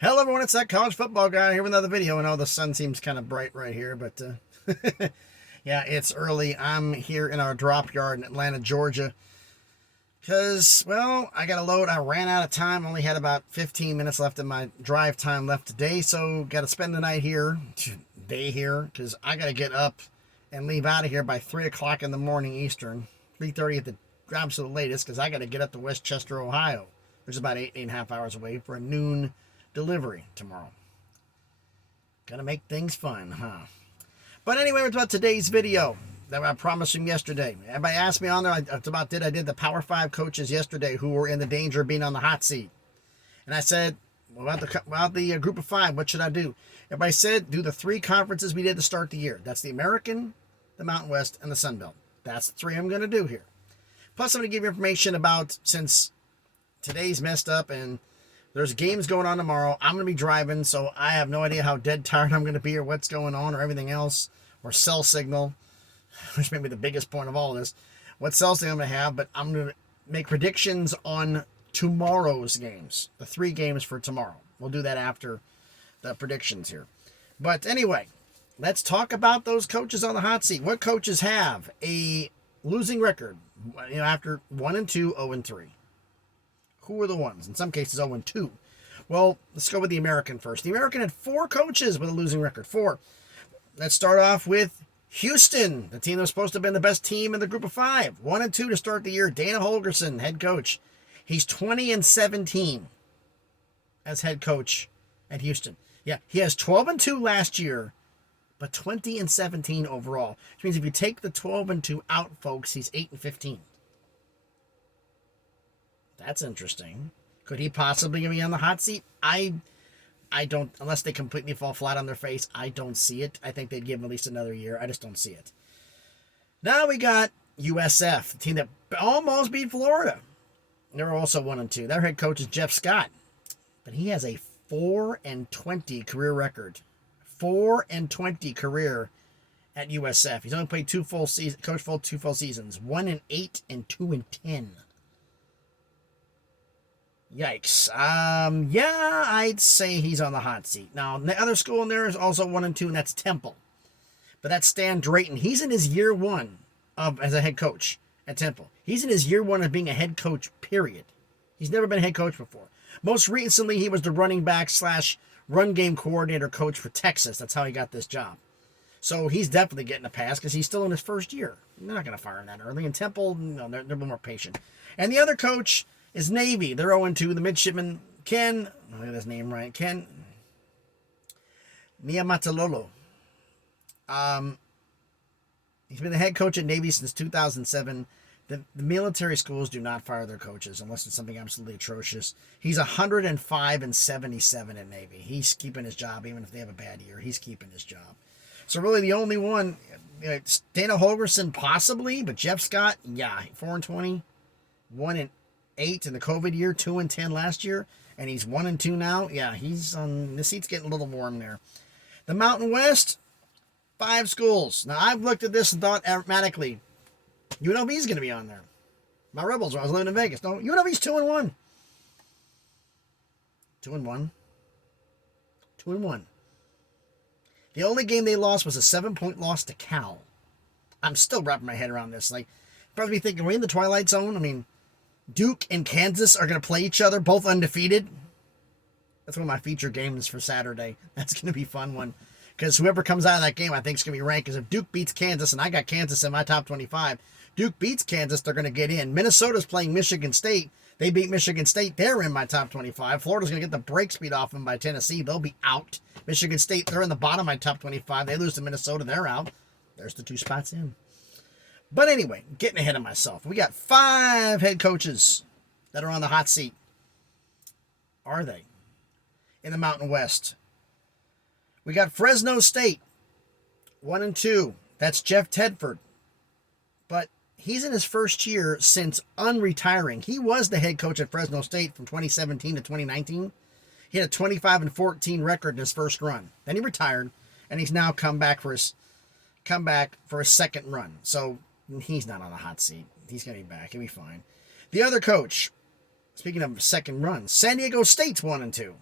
Hello everyone, it's that college football guy here with another video. I know the sun seems kind of bright right here, but yeah, it's early. I'm here in our drop yard in Atlanta, Georgia, because, well, I got a load. I ran out of time, only had about 15 minutes left in my drive time left today, so got to spend the night here, because I got to get up and leave out of here by 3 o'clock in the morning Eastern, 3:30 at the absolute latest, because I got to get up to Westchester, Ohio, which is about 8.5 hours away, for a noon delivery tomorrow. Gonna make things fun, huh? But anyway, it's about today's video that I promised him yesterday. Everybody asked me on there. I did the Power 5 coaches yesterday who were in the danger of being on the hot seat. And I said, well, about the group of 5, what should I do? Everybody said, do the 3 conferences we did to start the year. That's the American, the Mountain West, and the Sun Belt. That's the 3 I'm going to do here. Plus, I'm going to give you information about, since today's messed up and there's games going on tomorrow. I'm going to be driving, so I have no idea how dead tired I'm going to be or what's going on or everything else. Or cell signal, which may be the biggest point of all of this. What cell signal I'm going to have, but I'm going to make predictions on tomorrow's games. The 3 games for tomorrow. We'll do that after the predictions here. But anyway, let's talk about those coaches on the hot seat. What coaches have a losing record, after 1-2, 0-3? Who are the ones? In some cases, 0-2. Well, let's go with the American first. The American had 4 coaches with a losing record. 4. Let's start off with Houston, the team that was supposed to have been the best team in the group of 5. 1-2 to start the year. Dana Holgorsen, head coach. He's 20-17 as head coach at Houston. Yeah, he has 12-2 last year, but 20-17 overall. Which means if you take the 12-2 out, folks, he's 8-15. That's interesting. Could he possibly be on the hot seat? I don't, unless they completely fall flat on their face, I don't see it. I think they'd give him at least another year. I just don't see it. Now we got USF, the team that almost beat Florida. They're also 1-2. Their head coach is Jeff Scott, but he has a 4-20 career record. 4-20 career at USF. He's only played 2 full seasons, coached 2 full seasons. 1-8 and 2-10. Yikes. Yeah, I'd say he's on the hot seat. Now, the other school in there is also 1-2, and that's Temple. But that's Stan Drayton. He's in his year 1 as a head coach at Temple. He's in his year 1 of being a head coach, period. He's never been a head coach before. Most recently, he was the running back / run game coordinator coach for Texas. That's how he got this job. So he's definitely getting a pass because he's still in his first year. They're not going to fire him that early. And Temple, no, they're a little more patient. And the other coach is Navy. They're 0-2. The midshipman, Ken, I'll get his name right, Ken Niumatalolo. He's been the head coach at Navy since 2007. The military schools do not fire their coaches unless it's something absolutely atrocious. He's 105-77 at Navy. He's keeping his job even if they have a bad year. He's keeping his job. So really the only one, Dana Holgorsen possibly, but Jeff Scott, yeah, 4-20, 1-8 in the COVID year, 2-10 last year, and he's 1-2 now. Yeah, he's on the seat's getting a little warm there. The Mountain West, 5 schools. Now I've looked at this and thought automatically, UNLV's going to be on there. My Rebels when I was living in Vegas. No, UNLV's 2-1. 2-1. 2-1. The only game they lost was a 7-point loss to Cal. I'm still wrapping my head around this. Like, probably thinking, are we in the Twilight Zone? I mean, Duke and Kansas are going to play each other, both undefeated. That's one of my feature games for Saturday. That's going to be a fun one. Because whoever comes out of that game, I think is going to be ranked. Because if Duke beats Kansas, and I got Kansas in my top 25, Duke beats Kansas, they're going to get in. Minnesota's playing Michigan State. They beat Michigan State. They're in my top 25. Florida's going to get the break speed off them by Tennessee. They'll be out. Michigan State, they're in the bottom of my top 25. They lose to Minnesota. They're out. There's the 2 spots in. But anyway, getting ahead of myself. We got 5 head coaches that are on the hot seat. Are they? In the Mountain West. We got Fresno State, 1-2. That's Jeff Tedford. But he's in his first year since unretiring. He was the head coach at Fresno State from 2017 to 2019. He had a 25-14 record in his first run. Then he retired, and he's now come back for his second run. So he's not on the hot seat. He's going to be back. He'll be fine. The other coach, speaking of second run, San Diego State's 1-2.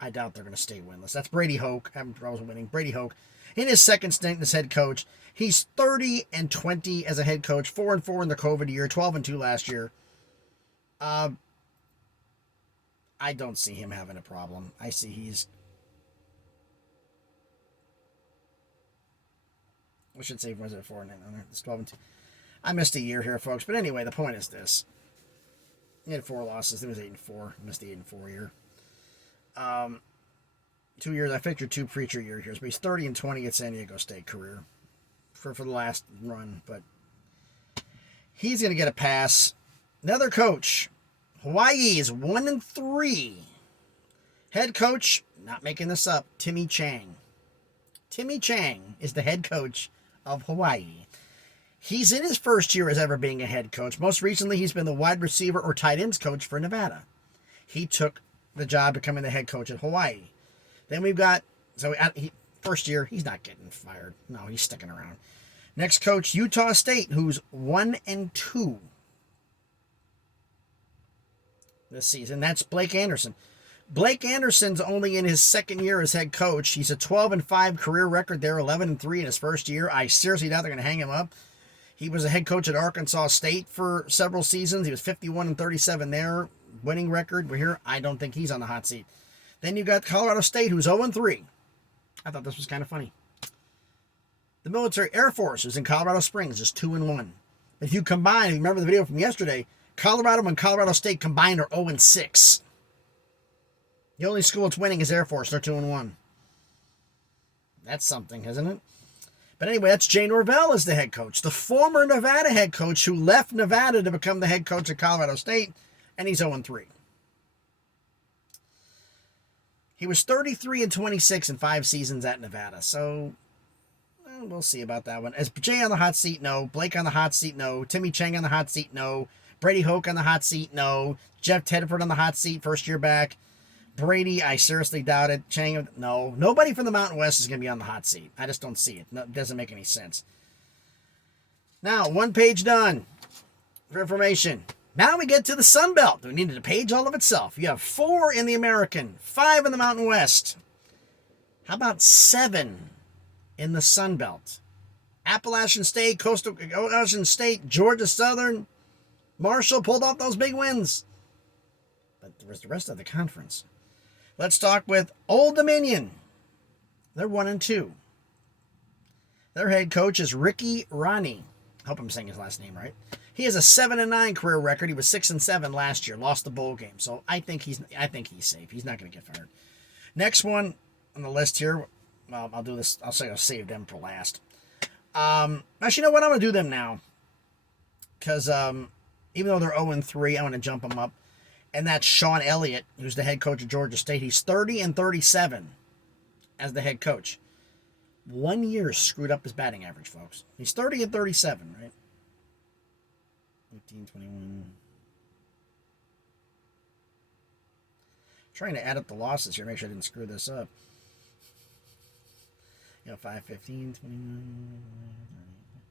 I doubt they're going to stay winless. That's Brady Hoke. Having troubles winning. Brady Hoke. In his second stint as head coach, he's 30-20 as a head coach, 4-4 in the COVID year, 12-2 last year. I don't see him having a problem. I see he's... I should say, was it 4-9? It's 12-2. I missed a year here, folks. But anyway, the point is this. He had 4 losses. It was 8-4. Missed the 8-4 year. 2 years. I figured 2 preacher years, but he's 30-20 at San Diego State career for the last run. But he's going to get a pass. Another coach. Hawaii is 1-3. Head coach, not making this up, Timmy Chang. Timmy Chang is the head coach of Hawaii. He's in his first year as ever being a head coach. Most recently, he's been the wide receiver or tight ends coach for Nevada. He took the job becoming the head coach at Hawaii. Then we've got, first year, he's not getting fired. No, he's sticking around. Next coach, Utah State, who's 1-2 this season. That's Blake Anderson. Blake Anderson's only in his second year as head coach. He's a 12-5 career record there, 11-3 in his first year. I seriously doubt they're going to hang him up. He was a head coach at Arkansas State for several seasons. He was 51-37 there, winning record. We're here. I don't think he's on the hot seat. Then you got Colorado State, who's 0-3. I thought this was kind of funny. The military Air Force, who's in Colorado Springs, is 2-1. If you combine, if you remember the video from yesterday, Colorado and Colorado State combined are 0-6. The only school that's winning is Air Force. They're 2-1. That's something, isn't it? But anyway, that's Jay Norvell as the head coach. The former Nevada head coach who left Nevada to become the head coach at Colorado State, and he's 0-3. He was 33-26 in 5 seasons at Nevada, so we'll see about that one. Is Jay on the hot seat? No. Blake on the hot seat? No. Timmy Chang on the hot seat? No. Brady Hoke on the hot seat? No. Jeff Tedford on the hot seat, first year back. Brady, I seriously doubt it. Chang, no. Nobody from the Mountain West is going to be on the hot seat. I just don't see it. No, it doesn't make any sense. Now, 1 page done for information. Now we get to the Sun Belt. We needed a page all of itself. You have 4 in the American, 5 in the Mountain West. How about 7 in the Sun Belt? Appalachian State, Coastal Appalachian State, Georgia Southern, Marshall pulled off those big wins. But there was the rest of the conference. Let's talk with Old Dominion. They're 1-2. Their head coach is Ricky Ronnie. I hope I'm saying his last name right. He has a 7-9 career record. He was 6-7 last year. Lost the bowl game. So I think he's safe. He's not going to get fired. Next one on the list here. Well, I'll do this. I'll save them for last. Actually, you know what? I'm going to do them now. Because even though they're 0-3, I'm going to jump them up. And that's Sean Elliott, who's the head coach of Georgia State. He's 30-37 as the head coach. 1 year screwed up his batting average, folks. He's 30-37, right? 15, 21. Trying to add up the losses here, make sure I didn't screw this up. 5, 15, 21,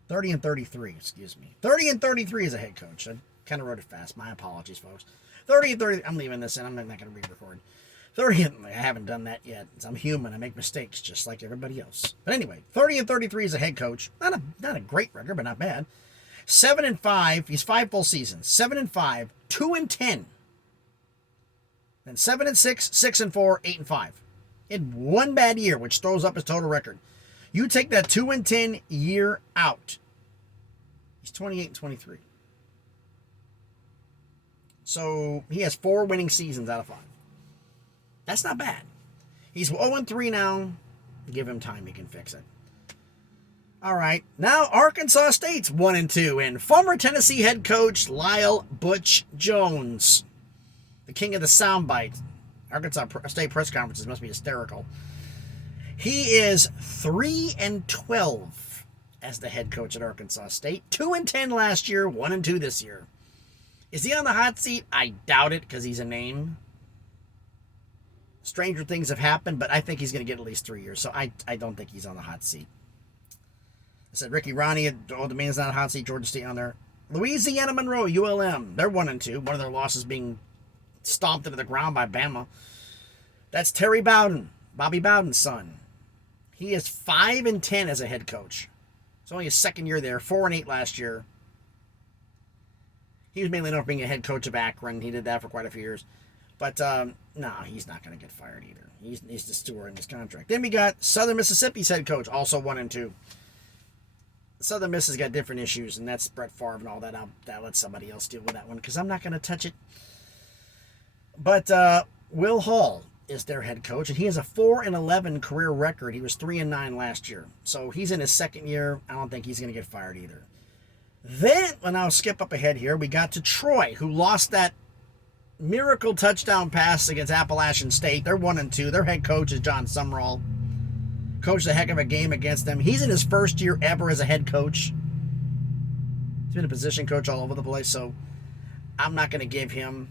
30-33, excuse me. 30-33 as a head coach. I kind of wrote it fast. My apologies, folks. 30-30. I'm leaving this in. I'm not going to re-record. 30. I haven't done that yet. I'm human. I make mistakes just like everybody else. But anyway, 30-33 as a head coach. Not a great record, but not bad. 7-5. He's 5 full seasons. 7-5. 2-10. Then 7-6. 6-4. 8-5. In one bad year, which throws up his total record. You take that 2-10 year out. He's 28-23. So he has 4 winning seasons out of 5. That's not bad. He's 0-3 now. Give him time, he can fix it. All right. Now Arkansas State's 1-2. And former Tennessee head coach Lyle Butch Jones. The king of the soundbite. Arkansas State press conferences must be hysterical. He is 3-12 as the head coach at Arkansas State. 2-10 last year, 1-2 this year. Is he on the hot seat? I doubt it because he's a name. Stranger things have happened, but I think he's going to get at least 3 years. So I don't think he's on the hot seat. I said Ricky Ronnie at Old Dominion's not on the hot seat. Georgia State on there. Louisiana Monroe, ULM. They're 1-2. One of their losses being stomped into the ground by Bama. That's Terry Bowden, Bobby Bowden's son. He is 5-10 as a head coach. It's only his second year there, 4-8 last year. He was mainly known for being a head coach of Akron. He did that for quite a few years. But, no, he's not going to get fired either. He's the steward in his contract. Then we got Southern Mississippi's head coach, also 1-2. Southern Miss has got different issues, and that's Brett Favre and all that. I'll let somebody else deal with that one because I'm not going to touch it. But Will Hall is their head coach, and he has a 4-11 career record. He was 3-9 last year. So he's in his second year. I don't think he's going to get fired either. Then, when I'll skip up ahead here, we got to Troy, who lost that miracle touchdown pass against Appalachian State. They're 1-2. Their head coach is John Sumrall. Coached a heck of a game against them. He's in his first year ever as a head coach. He's been a position coach all over the place, so I'm not going to give him.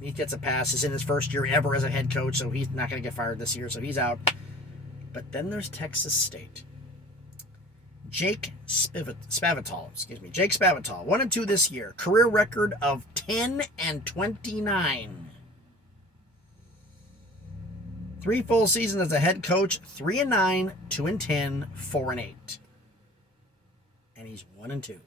He gets a pass. He's in his first year ever as a head coach, so he's not going to get fired this year, so he's out. But then there's Texas State. Jake Spavital, Jake Spavital, 1-2 this year. Career record of 10-29. 3 full seasons as a head coach, 3-9, 2-10, 4-8. And he's 1-2.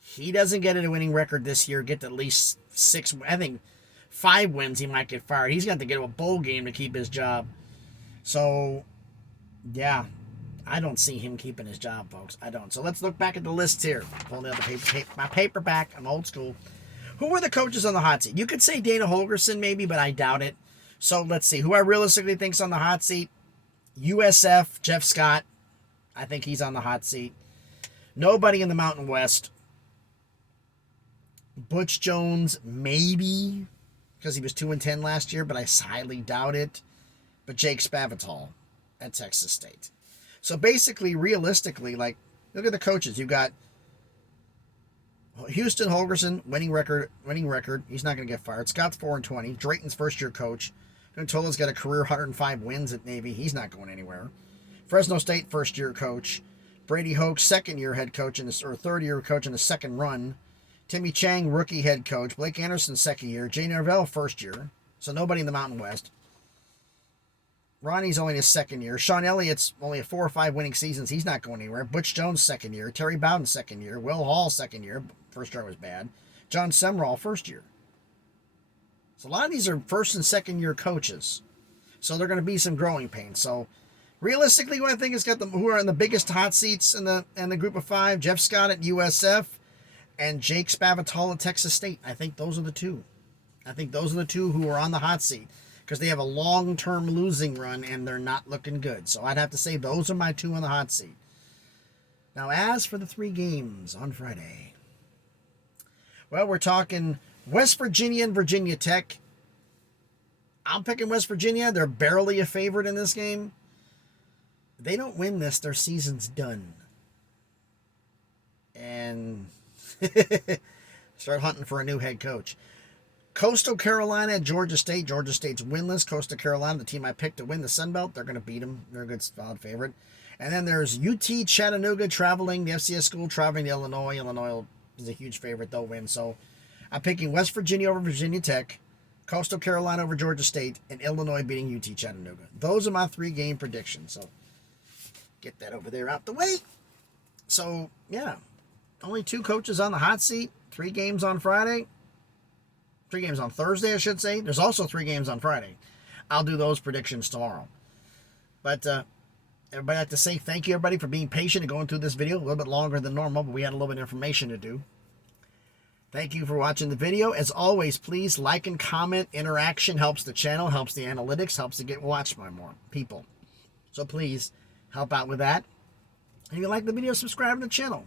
He doesn't get a winning record this year, get at least 6, I think 5 wins, he might get fired. He's got to get to a bowl game to keep his job. So, yeah, I don't see him keeping his job, folks. I don't. So let's look back at the list here. Pull the other my paper back. I'm old school. Who were the coaches on the hot seat? You could say Dana Holgorsen maybe, but I doubt it. So let's see. Who I realistically think's on the hot seat? USF, Jeff Scott. I think he's on the hot seat. Nobody in the Mountain West. Butch Jones, maybe, because he was 2-10 last year, but I highly doubt it. But Jake Spavital at Texas State. So basically, realistically, like, look at the coaches. You've got Houston Holgorsen, winning record. He's not going to get fired. Scott's 4-20. Drayton's first-year coach. Guntola's got a career 105 wins at Navy. He's not going anywhere. Fresno State, first-year coach. Brady Hoke, second-year head coach, or third-year coach in the second run. Timmy Chang, rookie head coach. Blake Anderson, second year. Jay Norvell, first year. So nobody in the Mountain West. Ronnie's only in his second year. Sean Elliott's only 4 or 5 winning seasons. He's not going anywhere. Butch Jones, second year. Terry Bowden, second year. Will Hall, second year. First year was bad. John Sumrall, first year. So a lot of these are first and second year coaches. So they're going to be some growing pains. So realistically, what I think is got them who are in the biggest hot seats in the group of 5, Jeff Scott at USF and Jake Spavital at Texas State. I think those are the two. I think those are the two who are on the hot seat because they have a long-term losing run and they're not looking good. So I'd have to say those are my 2 on the hot seat. Now, as for the 3 games on Friday, well, we're talking West Virginia and Virginia Tech. I'm picking West Virginia. They're barely a favorite in this game. If they don't win this, their season's done. And start hunting for a new head coach. Coastal Carolina at Georgia State. Georgia State's winless. Coastal Carolina, the team I picked to win the Sun Belt, they're going to beat them. They're a good, solid favorite. And then there's UT Chattanooga traveling, the FCS school traveling to Illinois. Illinois is a huge favorite. They'll win. So I'm picking West Virginia over Virginia Tech, Coastal Carolina over Georgia State, and Illinois beating UT Chattanooga. Those are my 3-game predictions. So get that over there out the way. So, yeah. Only 2 coaches on the hot seat. 3 games on Friday. 3 games on Thursday, I should say. There's also 3 games on Friday. I'll do those predictions tomorrow. But everybody, I'd like to say thank you, everybody, for being patient and going through this video. A little bit longer than normal, but we had a little bit of information to do. Thank you for watching the video. As always, please like and comment. Interaction helps the channel, helps the analytics, helps to get watched by more people. So please help out with that. And if you like the video, subscribe to the channel.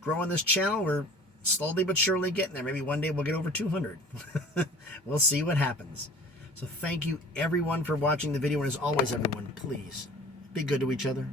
Growing this channel, we're slowly but surely getting there. Maybe one day we'll get over 200. We'll see what happens. So thank you, everyone, for watching the video. And as always, everyone, please be good to each other.